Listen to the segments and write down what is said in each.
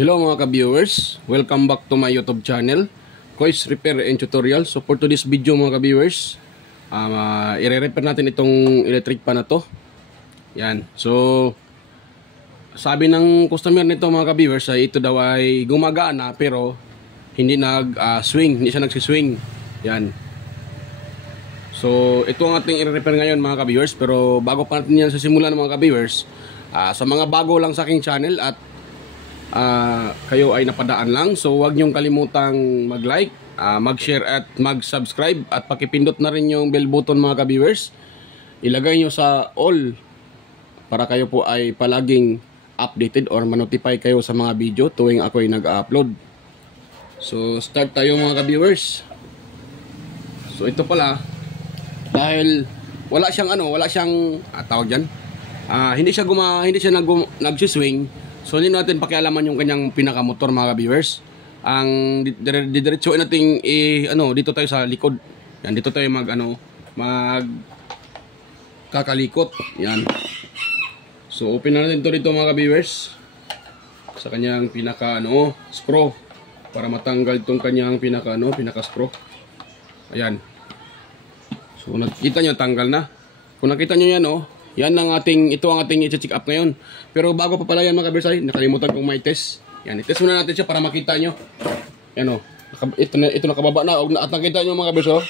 Hello mga ka-viewers, welcome back to my YouTube channel, Kois Repair and Tutorial. So for today's video mga ka-viewers, i-repair natin itong electric pan na to. Yan, so sabi ng customer nito mga ka-viewers ay ito daw ay gumagana pero hindi nag-swing, hindi siya nagsiswing. Yan. So ito ang ating i-repair ngayon mga ka-viewers, pero bago pa natin yan sa simulan mga ka-viewers, sa mga bago lang sa aking channel at kayo ay napadaan lang, so huwag niyong kalimutang mag-like, mag-share at mag-subscribe at pakipindot na rin yung bell button mga ka-viewers. Ilagay nyo sa all para kayo po ay palaging updated or manotify kayo sa mga video tuwing ako ay nag-upload. So start tayo mga ka-viewers. So ito pala, dahil wala siyang tawag dyan, hindi siya nagsiswing. So hindi natin pakialaman yung kanyang pinakamotor mga ka-viewers. Ang didiretsuin natin dito tayo sa likod. Yan, dito tayo kakalikot. Yan. So open na natin to dito mga ka-viewers. Sa kanyang pinaka screw para matanggal itong kanyang pinaka screw. Ayan. So nakita nyo tanggal na. Kung nakita nyo yan yan ito ang ating i-check up ngayon. Pero bago pa pala yan mga ka-viewers, nakalimutan kong may test. Yan, i-test muna natin siya para makita nyo. Yan ito nakababa na. At nakita nyo mga ka-viewers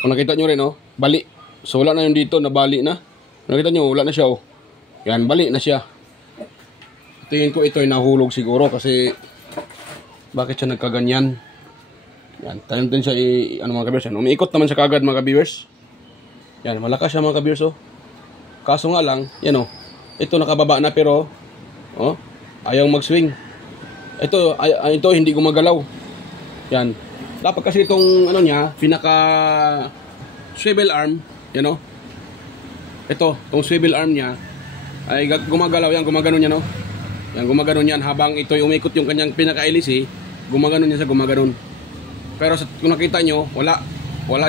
kung nakita nyo rin bali. So wala na yung dito, nabali na. Nakita nyo, wala na siya Yan, bali na siya. Tingin ko ito ay nahulog siguro kasi bakit siya nagkaganyan. Yan, tayo natin siya mga ka-viewers. Umiikot naman siya kagad mga ka-viewers. Yan, malakas siya mga ka-viewers Kaso nga lang, yan ito nakababa na pero ayaw mag-swing. Ito hindi gumagalaw. Yan. Dapat kasi itong niya, pinaka swivel arm, yan itong swivel arm niya ay gumagalaw yan, gumaganon yan Yan, gumaganon yan habang ito ay umikot yung kanyang pinaka-hélice, gumaganon niya sa gumaganon. Pero kung nakita nyo, wala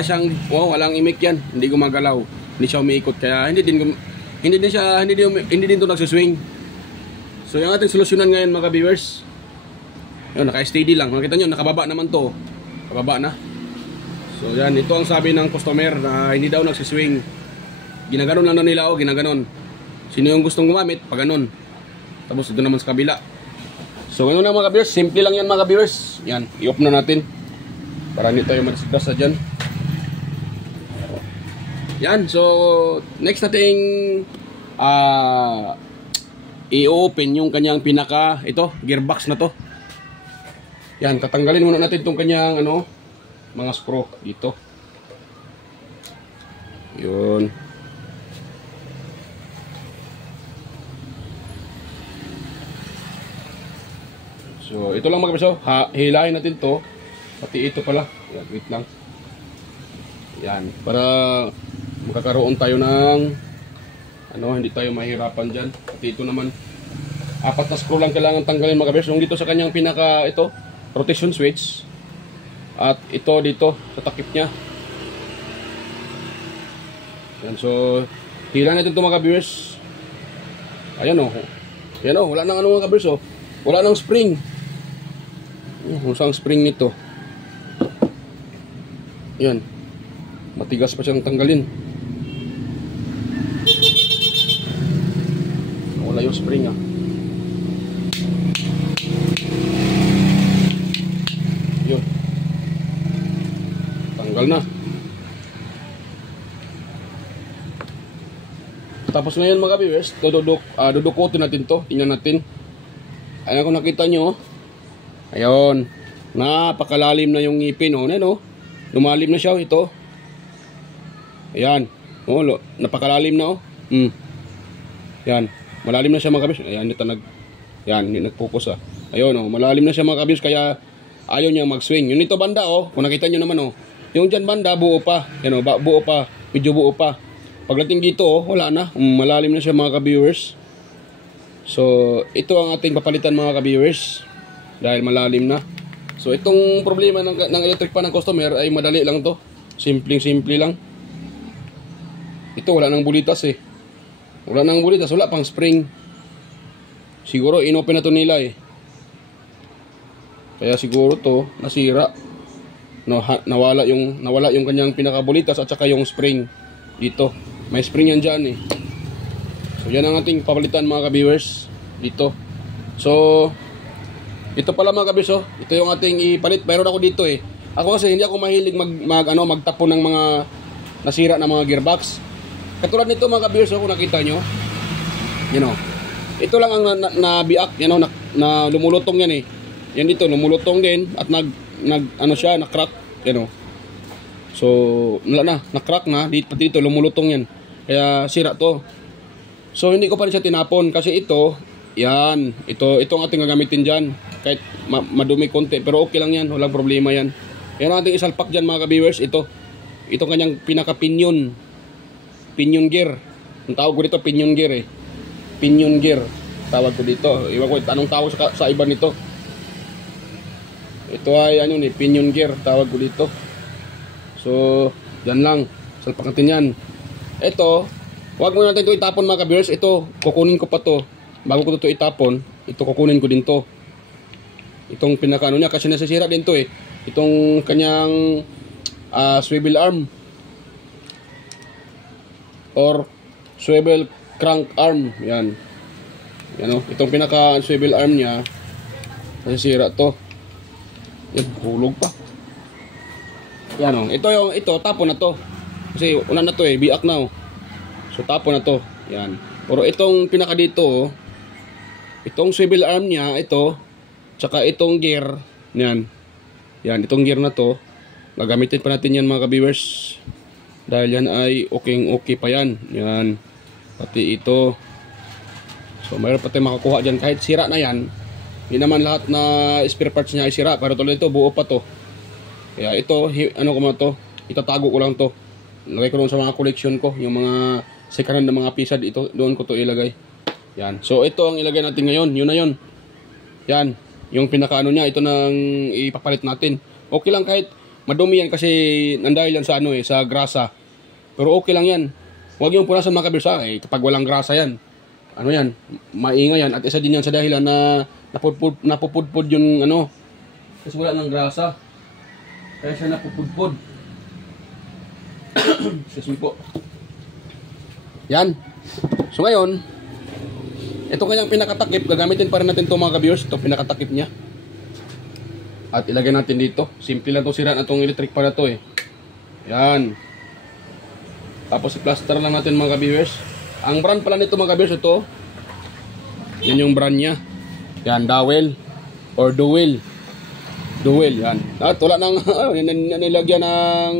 siyang walang imik yan, hindi gumagalaw. Hindi siya umiikot kaya hindi din to nagsuswing. So yung ating solusyonan ngayon mga viewers, yun, naka-steady lang. Makita nyo, nakababa naman to. Nakababa na. So yan, ito ang sabi ng customer na hindi daw nagsiswing. Ginaganon lang na nila ginaganon. Sino yung gustong gumamit, pag ganon. Tapos ito naman sa kabila. So ngayon na mga viewers, simple lang yan mga viewers. Yan, i-off na natin para hindi tayo madiscuss sa dyan. Yan, so next nating i-open yung kanyang pinaka gearbox na to. Yan, tatanggalin muna natin itong kanyang mga screw dito. Yun. So ito lang mga kapiso, hilahin natin to. Pati ito pala. Yan, wait lang. Yan, para magkakaroon tayo ng hindi tayo mahirapan dyan. At ito naman, 4 na screw lang kailangan tanggalin mga kabers. Yung dito sa kanyang pinaka rotation switch. At ito dito sa takip nya. Yan, so hila natin ito mga kabers. Ayan yan wala nang mga kabers wala nang spring. Kung saan spring nito. Yan, matigas pa siyang tanggalin. Wala yung spring Yun, tanggal na. Tapos ngayon mga viewers, dudukutin natin to. Tingnan natin. Ayan, kung nakita nyo ayun, napakalalim na yung ngipin lumalim na siya ito. Ayan. Napakalalim na Yan. Malalim na siya mga kabis. Ayan, hindi nag-focus Ayun malalim na siya mga kabis kaya ayaw niya mag-swing. Yun ito banda kung nakita nyo naman yung dyan banda buo pa. Yan buo pa. Medyo buo pa. Pagdating dito wala na. Malalim na siya mga ka-viewers. So ito ang ating papalitan mga ka-viewers. Dahil malalim na. So itong problema ng electric pan ng customer ay madali lang to. Simple lang. Ito wala nang bulitas Wala nang bulitas, wala pang spring. Siguro inopen na to nila Kaya siguro to nasira. No, nawala yung kanyang pinakabulitas at saka yung spring dito. May spring yan dyan eh. So yan ang ating papalitan mga ka-viewers dito. So ito pala mga ka-viewers, oh. Ito yung ating ipalit. Meron ako dito eh. Ako kasi hindi ako mahilig magtapon ng mga nasira na mga gearbox. Katulad nito mga ka-viewers, oh, kung nakita nyo. You know, ito lang ang nabiak, you know, na lumulutong yan eh. Yan dito, lumulutong din at na-crack, you know. So, na-crack na, dito lumulutong yan. Kaya sira to. So, hindi ko pa rin siya tinapon kasi ito, yan, itong ating gagamitin dyan. Kahit madumi konti, pero okay lang yan, walang problema yan. Yan ang ating isalpak dyan mga ka-viewers, itong kanyang pinaka-pinion gear. Ang tawag ko dito, pinion gear eh. Pinion gear, tawag ko dito. Iwan ko, anong tawag sa iba nito? Ito ay ano ni pinion gear, tawag ko dito. So, yan lang. Salpak natin yan. Ito, huwag mo natin ito itapon mga ka-viewers. Ito, kukunin ko pa to. Bago ko ito itapon, ito kukunin ko din to. Itong pinaka niya kasi nasisira din to eh. Itong kanyang swivel arm or swivel crank arm. Yan. Yan o. Itong pinaka swivel arm niya nasisira to. Yan, hulog pa. Yan o. Ito, tapon na to. Kasi una na to eh, biak na o. So tapon na to. Yan. Pero itong pinaka dito o, itong swivel arm niya, ito, tsaka itong gear, yan. Yan, itong gear na to, gagamitin pa natin yan mga ka-viewers. Dahil yan ay okay pa yan. Yan. Pati ito. So mayroon pa tayong makakuha dyan. Kahit sira na yan, hindi naman lahat na spare parts niya ay sira. Pero tuloy ito, buo pa to. Kaya ito, ano ko man to, itatago ko lang to. Lagay ko doon sa mga collection ko. Yung mga second hand na mga pisa dito, doon ko to ilagay. Yan. So ito ang ilagay natin ngayon. Yun na yun. Yan. Yung pinakaano niya, ito nang ipapalit natin. Okay lang kahit madumi yan kasi nandahil yan sa ano eh, sa grasa. Pero okay lang yan. Huwag yung punasan mga kabirsa eh, kapag walang grasa yan. Ano yan, maingay yan. At isa din yan sa dahilan na napupudpud yung ano. Kasi wala ng grasa. Kaya siya napupudpud. Excuse me po. Yan. So ngayon, ito kanyang pinakatakip, gagamitin pa rin natin ito mga ka-viewers, ito pinakatakip niya. At ilagay natin dito. Simple lang ito, sira na itong electric para ito eh. Yan. Tapos i-plaster lang natin mga ka-viewers. Ang brand pala nito mga ka-viewers, ito. Yan yung brand niya. Yan, Dowel. Or Duwel. Duwel, yan. At wala nang, nilagyan ng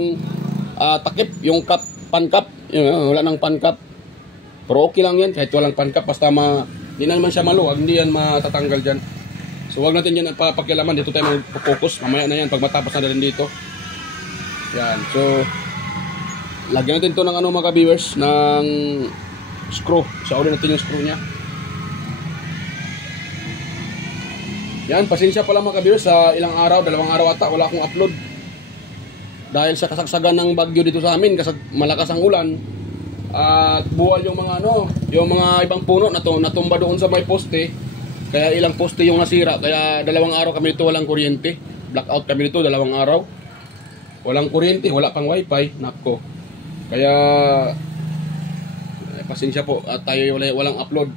takip, yung cup, pan cup. Wala nang pan cup. Pero okay lang yan, kahit walang pan cup, basta hindi na naman siya maluwag, hindi yan matatanggal dyan. So wag natin yan papakialaman, dito tayo mag-focus. Mamaya na yan, pag matapos na rin dito. Yan, so lagyan natin ito ng ano mga ka-viewers, ng screw. Isaulin natin yung screw niya. Yan, pasensya pala mga ka-viewers sa ilang araw, 2 araw ata, wala akong upload. Dahil sa kasagsagan ng bagyo dito sa amin, kasi malakas ang ulan. At buwal yung mga yung mga ibang puno na to, natumba doon sa may poste. Kaya ilang poste yung nasira. Kaya 2 araw kami dito walang kuryente. Blackout kami dito 2 araw. Walang kuryente, wala pang wifi. Nako. Kaya pasensya po at tayo walang upload.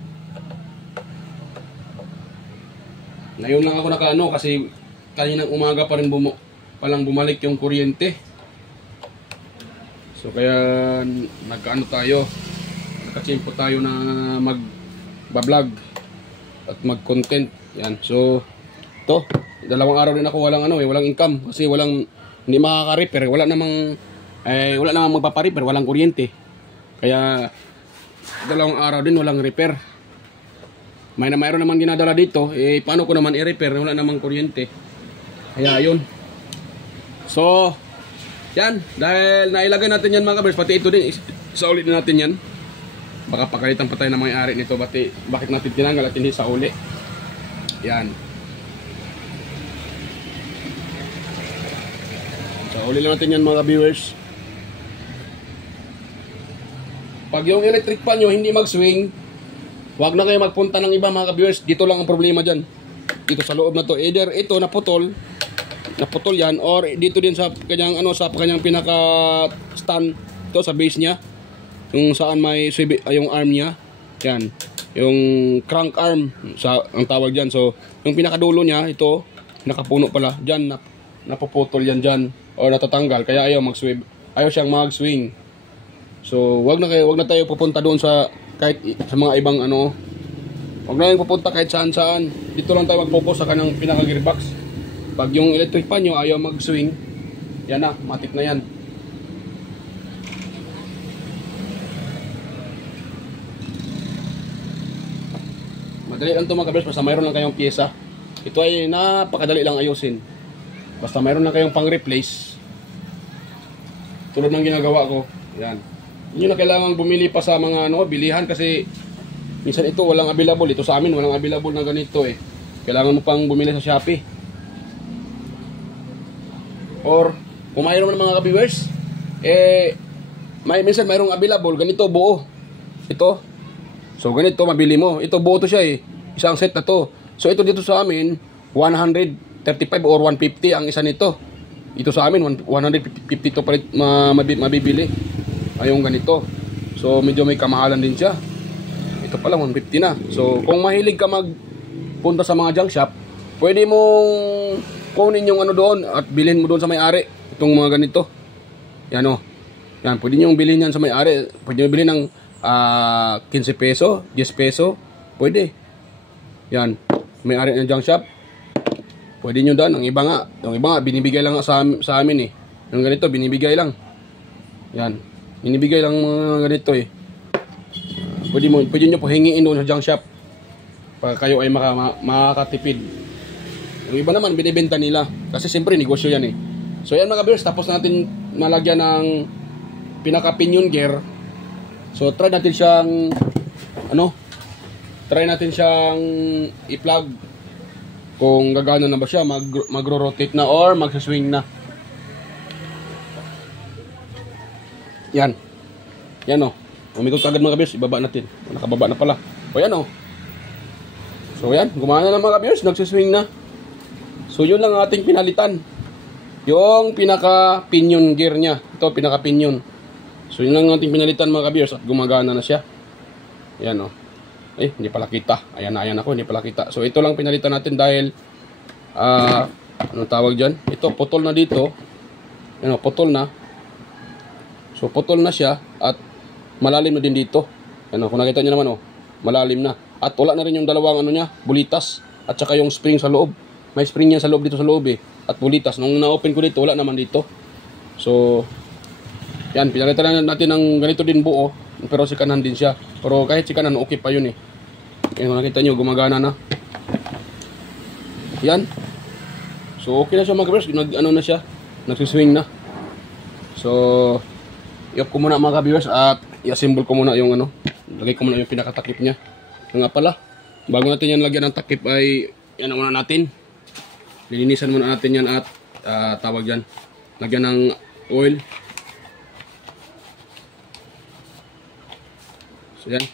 Ngayon lang ako nakaano kasi kaninang umaga pa rin palang bumalik yung kuryente. So kaya nagkaano tayo, nakachimpo tayo na mag-vlog at mag-content. Yan. So to, 2 araw din ako walang walang income kasi hindi makaka-repair, wala namang magpapa-repair, walang kuryente. Kaya 2 araw din walang repair. Mayroon naman dinadala dito, paano ko naman i-repair, wala namang kuryente. Kaya ayun. So yan, dahil nailagay natin yan mga kabers, pati ito din, isauli na natin yan. Baka pagalitan pa tayo ng may-ari nito, bakit natin tinanggal at hindi sauli. Yan. Sauli na natin yan mga viewers. Pag yung electric pan nyo hindi mag-swing, huwag na kayo magpunta ng iba mga viewers, dito lang ang problema dyan. dito sa loob na to. Either ito naputol yan, or dito din sa kanyang sa kanyang pinaka stand to sa base niya, yung saan may yung arm niya. Yan, yung crank arm ang tawag diyan. So yung pinakadulo niya, ito nakapuno pala diyan, napuputol yan diyan o natatanggal, kaya ayaw siyang mag-swing. So wag na tayo pupunta doon sa kahit sa mga ibang wag na yung pupunta kahit saan. Dito lang tayo mag-focus sa kanyang pinaka gearbox. Pag yung electric pan nyo ayaw mag-swing, yan na, matik na yan. Madali lang ito mga kabiyers, basta mayroon lang kayong pyesa. Ito ay napakadali lang ayusin. Basta mayroon lang kayong pang-replace. Tulad ng ginagawa ko. Yan. Hindi na kailangan bumili pa sa mga bilihan kasi minsan ito walang available. Ito sa amin walang available na ganito eh. Kailangan mo pang bumili sa Shopee. Or kung mayroon naman mga ka-viewers, minsan mayroong available ganito buo. Ito. So ganito mabili mo. Ito buo to siya eh. Isang set na to. So ito dito sa amin 135 or 150 ang isa nito. Ito sa amin 150 to palit mabibili. Ayong ganito. So medyo may kamahalan din siya. Ito pa lang 150 na. So kung mahilig ka magpunta sa mga junk shop, pwede mong kunin yung doon at bilhin mo doon sa may-ari. Itong mga ganito. Yan o. Yan, pwede nyo bilhin yan sa may-ari. Pwede nyo bilhin ng 15 peso, 10 peso. Pwede. Yan. May-ari ng junk shop. Pwede nyo doon. Yung iba nga, binibigay lang sa amin eh. Yung ganito, binibigay lang. Yan. Binibigay lang mga ganito eh. Pwede nyo po hingiin doon sa junk shop. Pag kayo ay makakatipid. Yung iba naman, binibenta nila. Kasi siyempre, negosyo yan eh. So yan mga viewers, tapos natin malagyan ng pinaka-pinion gear. So try natin siyang i-plug kung gagana na ba siya, magro-rotate na or magsaswing na. Yan. Yan o. Umikot agad mga viewers, ibaba natin. Nakababa na pala. O yan o. So yan, gumana na mga viewers, nagsaswing na. So yun lang ating pinalitan. Yung pinaka-pinion gear niya. Ito, pinaka-pinion. So yun lang ating pinalitan mga viewers at gumagana na siya. Yan o. Hindi pala kita. Ayan ako, hindi pala kita. So ito lang pinalitan natin dahil anong tawag dyan? Ito, putol na dito. Yan o, putol na. So putol na siya at malalim na din dito. Yan o, kung nakita nyo naman o, malalim na. At wala na rin yung dalawang bulitas at saka yung spring sa loob. May spring yan sa loob dito sa loob eh. At bulitas. Nung na-open ko dito, wala naman dito. So yan, pinalitan natin ng ganito din buo. Pero sikanan din siya. Pero kahit sikanan, okay pa yun eh. Yan, nakita nyo, gumagana na. Yan. So okay na siya mga viewers. Na siya. Nagsiswing na. So i-off ko muna mga viewers at i-assemble ko muna yung lagay ko muna yung pinakatakip niya. Yung nga pala, bago natin yan lagyan ng takip ay yan muna natin. Lilinisan muna natin yan at tawag yan. Lagyan ng oil. So yan.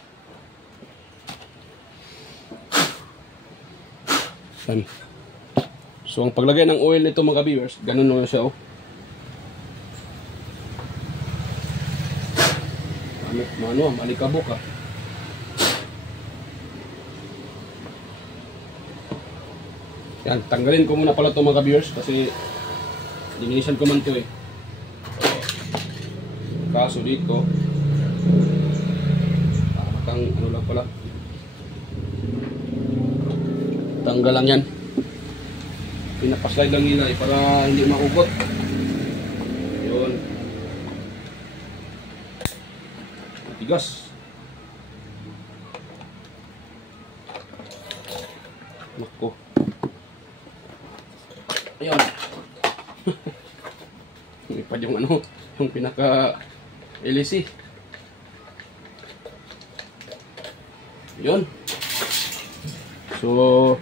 Yan. So ang paglagay ng oil nito mga viewers, ganun na siya oh. Malikabok ah. Yan, tanggalin ko muna pala ito mga viewers kasi linisan ko man ito eh. Kaso dito parang lang pala. Tanggal lang yan. Pinapaslide lang nila eh para hindi maugot. Yun. Matigas. Nako. Ayun. Ipad yung yung pinaka LC. Yun. So,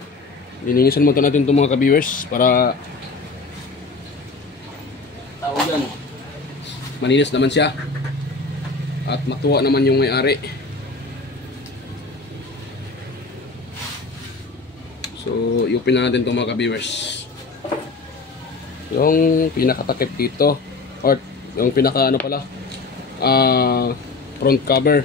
linisan mo natin itong mga ka-viewers para tawag yan. Maninis naman siya. At matuwa naman yung may-ari. So, i-open na natin ito mga ka-viewers. Yung pinakatakip dito, or yung pinaka ano pala, front cover.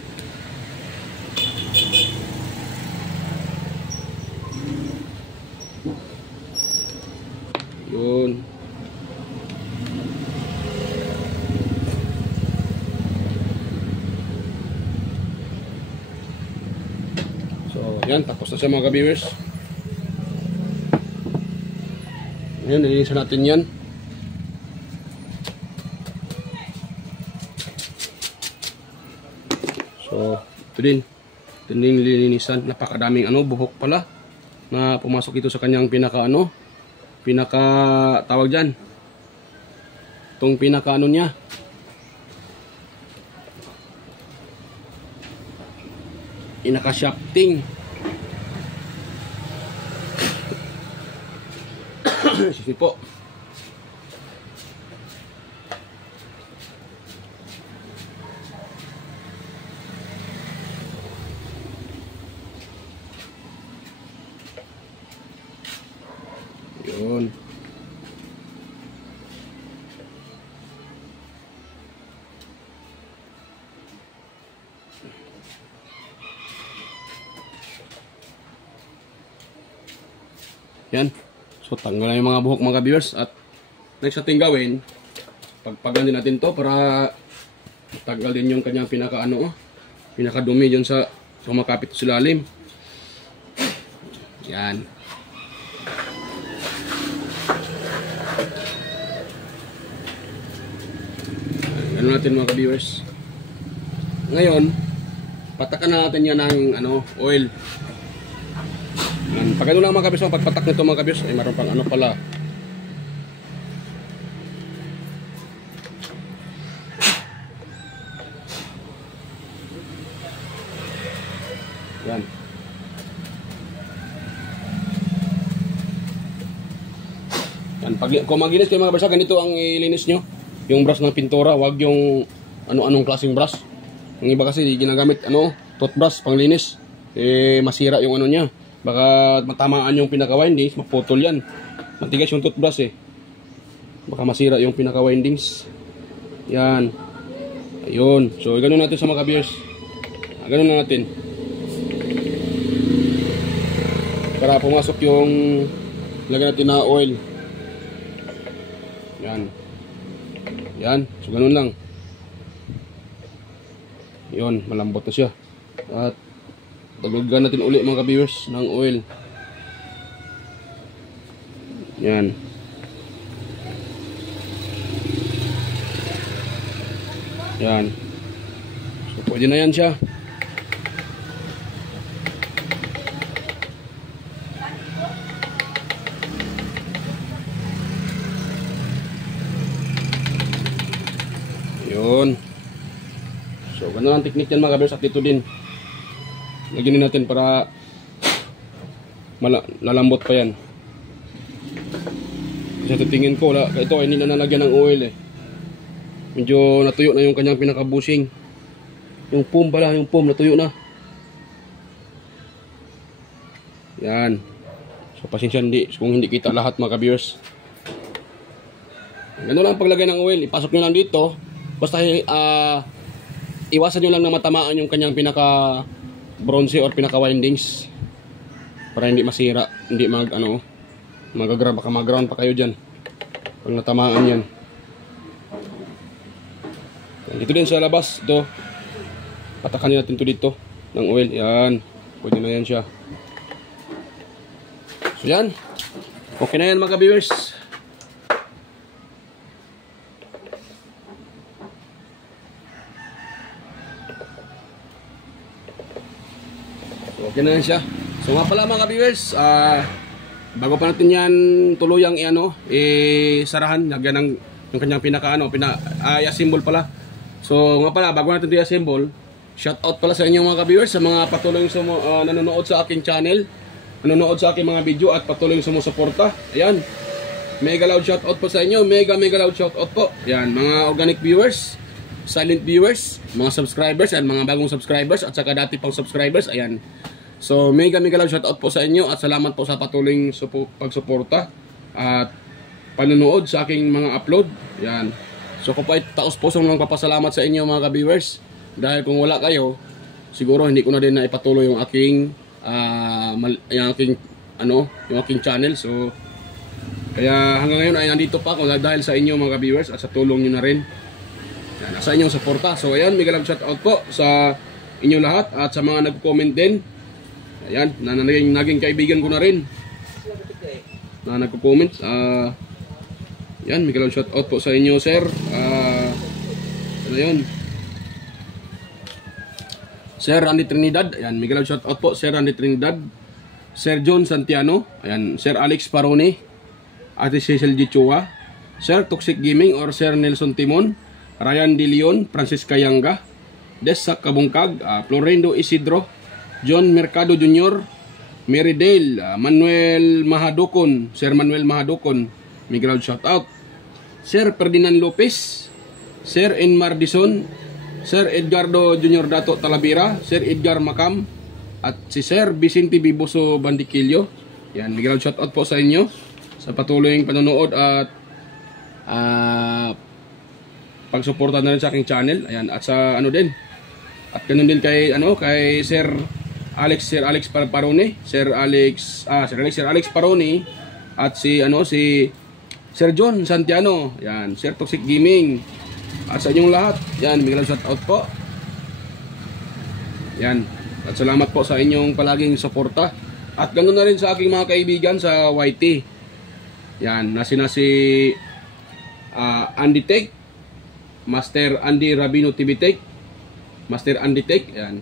Yun. So, yan. Tapos na siya mga ka-viewers. Yan, nilinisan natin yan. So, ito din. Ito din nilinisan. Napakadaming buhok pala na pumasok ito sa kanyang pinaka tawag dyan. Itong pinaka niya. Pinaka-shafting. Sige po. Yun. Yan. So, tanggal na yung mga buhok mga viewers. At next natin gawin, pagpagan din natin to para tanggal din yung kanyang pinakadumi dyan sa kumakapit sa ilalim. Yan. Ano natin mga viewers. Ngayon, patakan na natin yan ng oil. Pag ano lang mga kabis, pagpatak nito mga kabis, ay maroon pang pala. Yan. Yan. Kung maginis kayo mga kabis, ganito ang ilinis nyo. Yung brush ng pintura, wag yung anong klaseng brush. Yung iba kasi ginagamit toothbrush panglinis. Masira yung niya. Baka matamaan yung pinaka-windings, maputol yan. Matigas yung toothbrush Baka masira yung pinaka-windings. Yan. Ayun. So, ganun natin sa mga ka-viewers. Ganun na natin. Para pumasok yung lagyan natin na oil. Yan. Yan. So, ganun lang. Yun. Malambot na siya. At talugan natin uli mga ka-viewers ng oil. Yan. Yan. So pwede na yan siya. Yun. So ganun ang technique yan mga ka-viewers. At dito din lagyan natin para lalambot pa yan. Kasi tingin ko ito ay hindi na nalagyan ng oil Medyo natuyo na yung kanyang pinaka-bushing. Yung foam pala, yung foam natuyo na. Yan. So pasensya kung hindi kita lahat mga ka-viewers. Ganun lang paglagay ng oil, ipasok nyo lang dito. Basta iwasan nyo lang na matamaan yung kanyang pinaka bronze or pinaka windings para hindi masira, hindi baka mag-ground pa kayo dyan pag natamaan yan. Dito din sa labas, ito patakan natin to dito ng oil. Yan, pwede na yan siya. So yan, okay na yan mga viewers. Okay na yan siya. So nga pala mga ka-viewers, bago pa natin yan tuluyang sarahan, lagyan ng yung kanyang i-assemble pala. So nga pala, bago natin i-assemble, shout out pala sa inyo mga ka-viewers, sa mga patuloy nanonood sa aking channel, nanonood sa aking mga video at patuloy sumusuporta. Ayan, mega loud shout out po sa inyo, mega loud shout out po. Ayan, mga organic viewers, silent viewers, mga subscribers, and mga bagong subscribers at saka dati pang subscribers. Ayan, So mega love shoutout po sa inyo at salamat po sa patuloy pagsuporta at panonood sa aking mga upload. Yan. So ko pa taos pusong lang papasalamat sa inyo mga ka-viewers dahil kung wala kayo siguro hindi ko na din na ipatuloy yung aking yung aking channel. So kaya hanggang ngayon ay nandito pa ako dahil sa inyo mga ka-viewers at sa tulong niyo na rin. Yan, sa inyong suporta. So ayan, mega love shoutout po sa inyo lahat at sa mga nagko-comment din. Ayan, naging kaibigan ko na rin na nagko-comment. Yan, mega love shoutout po sa inyo, sir. Ano yun? Sir Randy Trinidad. Ayan, mega love shoutout po, Sir Randy Trinidad. Sir John Santiano. Ayan, Sir Alex Paroni. Ate Cecil G. Chua. Sir Toxic Gaming or Sir Nelson Timon. Ryan De Leon, Francisca Yanga, Desak Kabungkag, Florendo Isidro, John Mercado Jr., Mary Dale, Manuel Mahadukon, Sir Manuel Mahadukon, mega love shoutout. Sir Ferdinand Lopez, Sir Enmar Dison, Sir Edgardo Jr. Dato Talavera, Sir Edgar Macam, at si Sir Vicente Biboso Bandiquillo. Yan, mega love shoutout po sa inyo sa patuloy panonood at pagsuporta na rin sa aking channel. Ayan, at sa ano din. At ganun din kay Sir Alex Paroni, Sir Alex Paroni at si Sir John Santiano. Ayan, Sir Toxic Gaming. At sa inyong lahat, yan, mega love shoutout po. Yan. At salamat po sa inyong palaging suporta. At ganun na rin sa aking mga kaibigan sa YT. Yan, si Andy Tech, Master Andy Rabino TV Tech, Master Andy Tech, yan.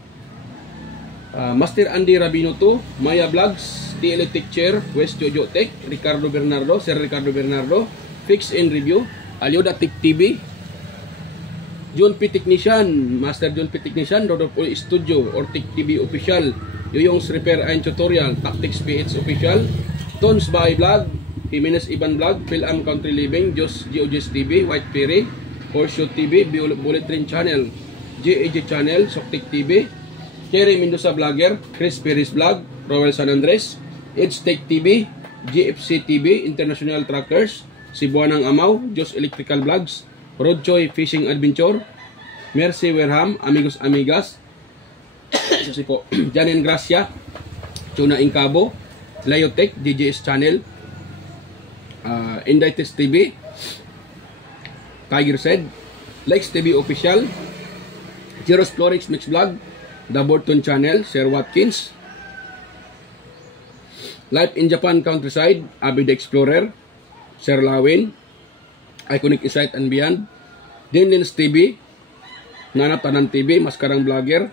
Master Andy Rabino 2, Maya Vlogs, TLE Tech Chair, West Jojo Tech, Ricardo Bernardo, Sir Ricardo Bernardo, Fix and Review, Alyoda Tech TV, John P. Technician, Master John P. Technician, Rodolfo Studio or Tech TV Official, Yoyong's Repair and Tutorial, Tactics PH Official, Tons Bahay Vlog, Jimenez Iban Vlog, Philam Country Living, Jos GeoGes TV, White Ferry, Horseshoe TV, Bullet Train Channel, JAG Channel, Soktik TV, Kerry Mendoza Vlogger, Chris Perez Vlog, Royal San Andres, Edge Tech TV, GFC TV, International Trackers, Cebuanang Amaw, Jos Electrical Vlogs, Rodchoy Fishing Adventure, Mercy Wareham, Amigos Amigas, Janen Gracia, Chuna Incabo, Liotech, DJS Channel, Indites TV, Tiger Said, Lex TV Official, Jeros Florix Mix Vlog, The Borton Channel, Sir Watkins, Life in Japan Countryside, Abid Explorer, Sir Lawin, Iconic Insight and Beyond, Dinlins TV, Nanatanan TV, Maskarang Vlogger,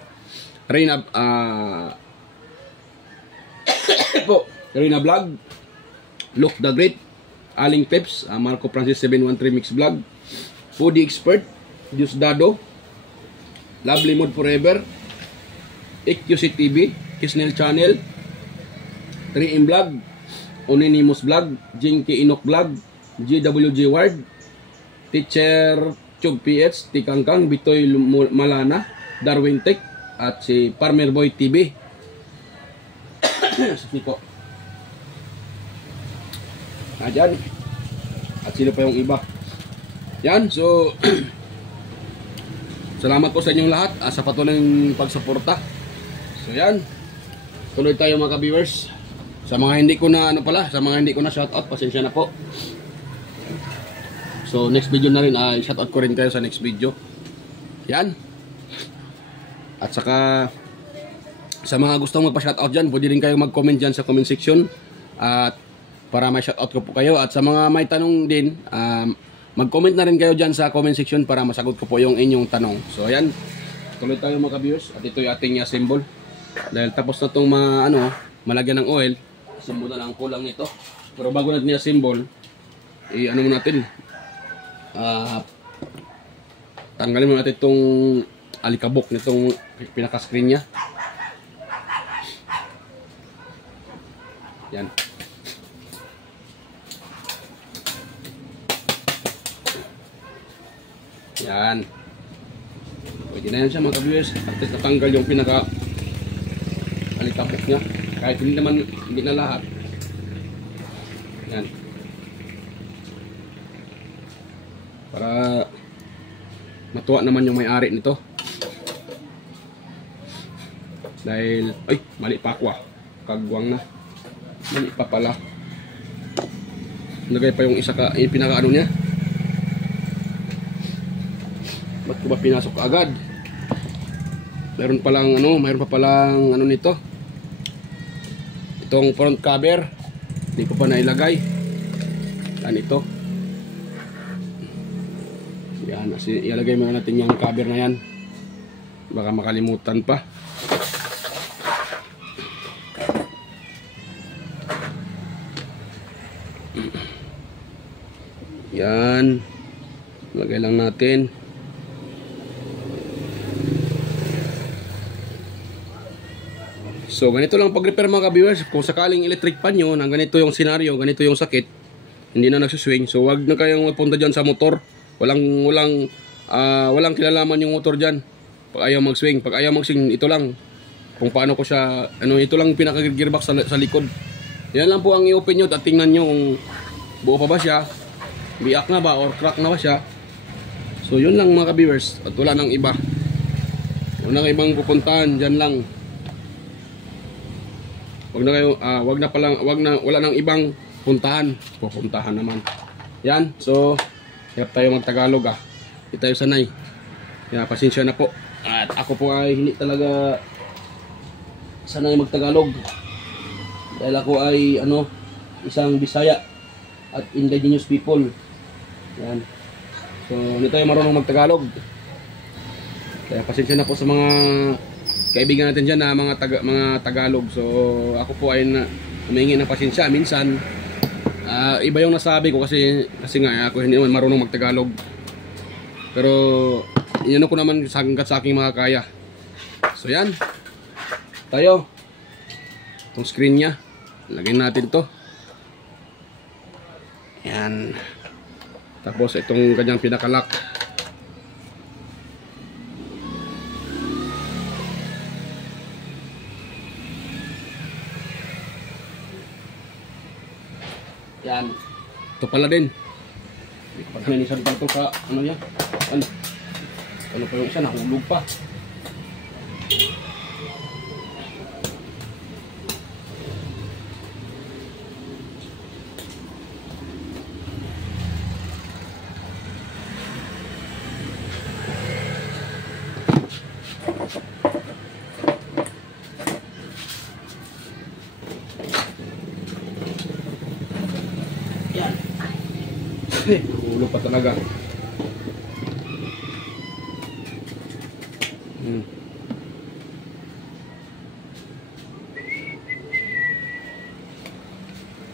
Reina Reina Vlog, Look the Great, Aling Peps, Marco Francis 713 Mix Vlog, Foodie Expert, Diyos Dado, Lovely Mood Forever, EQC TV, Kisnel Channel, 3M Vlog, Oninimus Vlog, Jinky Inok Vlog, GWG Ward, Teacher Chug PH, Tikangkang, Bitoy Malana, Darwin Tech, at si Farmer Boy TV. Siko. Dyan. At sino pa yung iba. Yan, so salamat po sa inyong lahat sa patuloy pagsuporta. So yan, tuloy tayo mga ka-viewers. Sa mga hindi ko na shoutout, pasensya na po. So next video na rin, shoutout ko rin kayo sa next video. Yan. At saka sa mga gustong magpa-shoutout dyan, pwede rin kayo mag-comment dyan sa comment section. At para may shoutout ko po kayo. At sa mga may tanong din, mag-comment na rin kayo dyan sa comment section para masagot ko po yung inyong tanong. So ayan, tuloy tayo mga ka-viewers. At ito yung ating symbol. Dahil tapos na itong malagyan ng oil, symbol na lang kulang nito. Pero bago natin yung symbol, ano mo natin, tanggalin mo natin itong alikabok nitong pinaka-screen nya. Yan. Yan. Pwede na yan siya mga ka-viewers. At least natanggal yung pinaka alitapok niya. Kahit hindi na lahat. Yan. Para matuwa naman yung may-ari nito. Dahil, ay, mali pa ako ah. Kagwang na. Mali pa pala. Nagay pa yung isa ka, yung pinaka-ano niya. Ba't ko ba pinasok agad? Mayroon pa palang ano nito. Itong front cover. Hindi ko pa nailagay. Yan ito. Yan, ilagay muna natin yung cover na yan. Baka makalimutan pa. Yan. Lagay lang natin. So ganito lang pag-repair mga ka-viewers. Kung sakaling electric pan nyo, nang ganito yung senaryo, ganito yung sakit, hindi na nagsuswing, so wag na kayong magpunta dyan sa motor. Walang kilalaman yung motor dyan. Pag ayaw mag-swing, ito lang kung paano ko siya, ito lang pinaka-gearbox sa likod. Yan lang po ang i-open nyo at tingnan nyo kung buo pa ba siya, biak na ba or crack na ba siya. So yun lang mga ka-viewers, at wala nang iba. Wala nang ibang pupuntahan, dyan lang. Wala nang ibang pupuntahan naman. Yan, so hirap tayo mag-Tagalog ah. Hindi tayo sanay. Kaya pasensya na po. At ako po ay hindi talaga sanay mag-Tagalog. Dahil ako ay isang Bisaya at indigenous people. Yan. So hindi tayo marunong mag-Tagalog. Kaya pasensya na po sa mga kaibigan natin dyan na mga Tagalog. So ako po ay humingi ng pasensya minsan. Iba yung nasabi ko kasi nga ako hindi naman marunong mag-Tagalog. Pero inano ko naman sa aking mga kaya. So yan. Tayo. Itong screen niya. Lagyan natin to. Yan. Tapos itong kanyang pinakalock. Yan. Ito pala din. Hindi ko pa naman isang pang sa yan. Ano pa yung isa, nahulog pa. Yan. Nahulog pa talaga.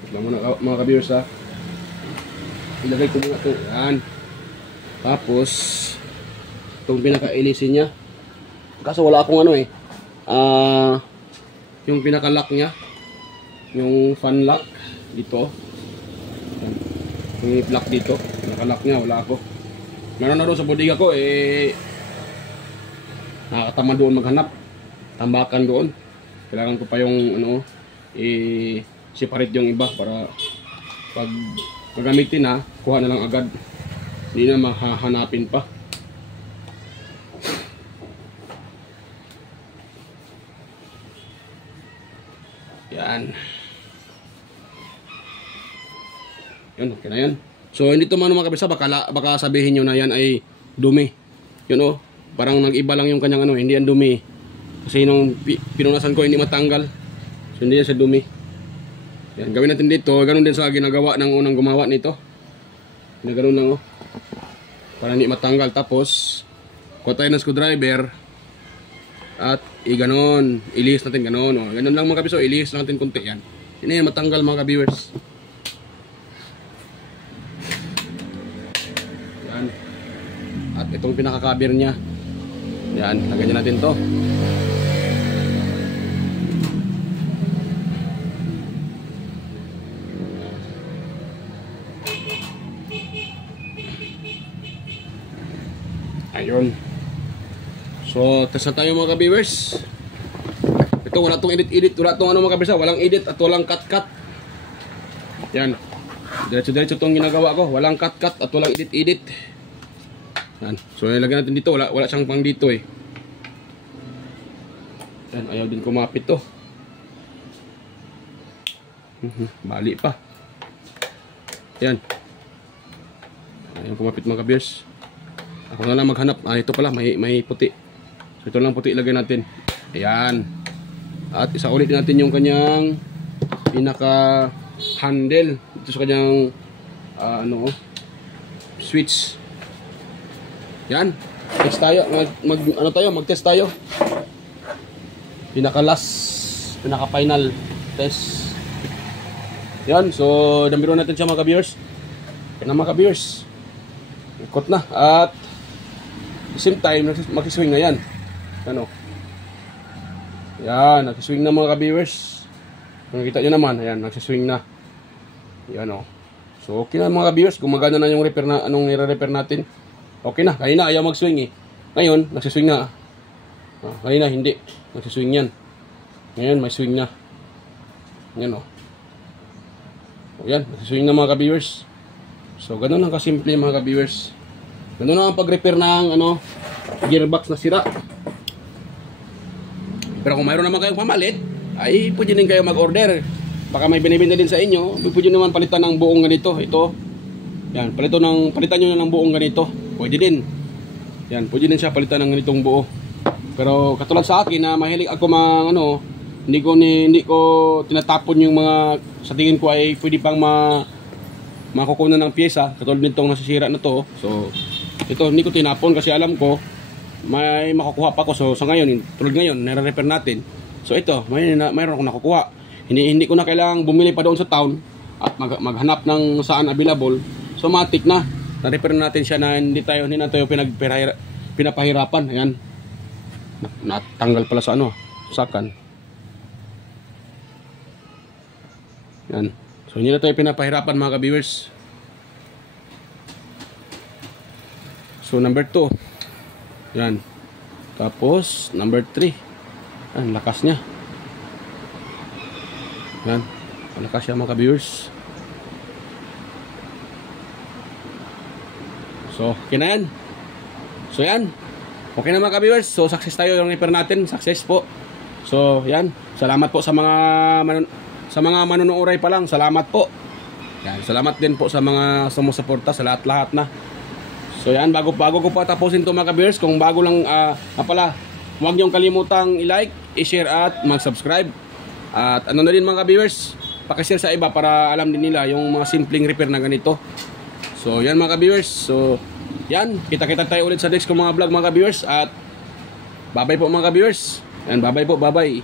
Tignan mo na mga ka-viewers ha. Ilagay ko muna ito. Yan. Tapos itong pinaka-ilisin niya. Kaso wala akong yung pinaka-lock niya. Yung fan lock dito. Yan. Yung lock dito. Pinaka-lock niya wala ako. Meron na doon sa bodega ko nakakatama doon maghanap. Tambakan doon. Kailangan ko pa yung separate yung iba para pag magamitin na, kuha na lang agad. Hindi na mahahanapin pa. Yan. Yun, okay na yan. So hindi to mga kabisa, baka sabihin nyo na yan ay dumi. Yun parang nag-iba lang yung kanyang hindi yan dumi. Kasi nung pinunasan ko hindi matanggal. So hindi yan sa dumi. Yan, gawin natin dito. Ganun din sa ginagawa ng unang gumawa nito. Ganun lang para hindi matanggal. Tapos kuha tayo ng screwdriver at ganon. Ilihis natin ganon. Ganun lang mga kabiso. Ilihis natin konti yan. Hindi yan matanggal mga ka-viewers. Yan. At itong pinaka-cover niya. Yan, lagyan natin to. Ayun. So, test na tayo mga ka-viewers. Ito Ito, wala tong edit-edit, wala tong ano mga kabirsa, walang edit at walang cut-cut. Yan. Diretso-diretso itong ginagawa ko. Walang cut-cut at walang edit-edit. Yan. So, nilagyan natin dito. Wala siyang pang dito eh. Yan. Ayaw din kumapit to. Bali pa. Yan. Ayaw kumapit mga kabiyers. Ako na lang maghanap. Ito pala. May puti. So, ito lang puti ilagay natin. Ayan. At isa ulit natin yung kanyang pinaka handle dito sa kanyang switch. Yan. Test tayo. Mag-test tayo. Pinaka final test. Yan. So, damiron natin siya mga ka-viewers. Yan na mga ka-viewers. Ikot na. At the same time, makiswing na yan. Ano? Yan. Nakiswing na mga ka-viewers. Nakikita nyo naman. Ayan. Nagsiswing na. Yan o. So, okay na mga ka-viewers. Gumagana na yung repair na, anong nire-repair natin. Okay na. Kanina ayaw mag-swing eh. Ngayon, nagsiswing na. Kanina hindi. Nagsiswing yan. Ngayon, may swing na. Yan o. Yan. Nagsiswing na mga ka-viewers. So, ganun lang kasimple mga ka-viewers. Ganun lang ang pag-repair ng gearbox na sira. Pero kung mayroon naman kayong pamalit, ay pwede din kayo mag-order. Baka may binibenta din sa inyo, pwede naman palitan ng buong ganito. Ito. Yan, palitan nyo na ng buong ganito. Pwede din. Yan, pwede din siya palitan ng ganitong buo. Pero katulad sa akin na mahilig ako hindi ko tinatapon yung mga sa tingin ko ay pwede pang makukunan ng pyesa. Katulad nitong nasisira na to. So, ito hindi ko tinapon kasi alam ko may makukuha pa ko. So sa ngayon, tulad ngayon, nire-repair natin. So ito, mayroon akong nakukuha. Hindi ko na kailangang bumili pa doon sa town at maghanap ng saan available. So matik na. Na-repair natin siya na hindi na tayo pinapahirapan. Ayan. Natanggal pala sa sakan. Yan. So hindi na tayo pinapahirapan mga ka-viewers. So number 2. Yan. Tapos number 3. Yan, lakas niya. Yan. Lakas siya mga ka-viewers. So, okay na yan. So yan. Okay na mga ka-viewers. So success tayo yung repair natin. Success po. So yan. Salamat po sa mga manunuuray pa lang. Salamat po. Yan. Salamat din po sa mga sumusuporta sa lahat-lahat na. So yan, bago ko pa tapusin ito mga ka-viewers, kung bago lang huwag niyong kalimutang i-like, i-share at mag-subscribe. At ano na din mga ka-viewers, pakishare sa iba para alam din nila yung mga simpleng repair na ganito. So yan mga ka-viewers. So yan, kita-kita tayo ulit sa next kong mga vlog mga ka-viewers. At bye-bye po mga ka-viewers. Yan, bye-bye po, bye-bye.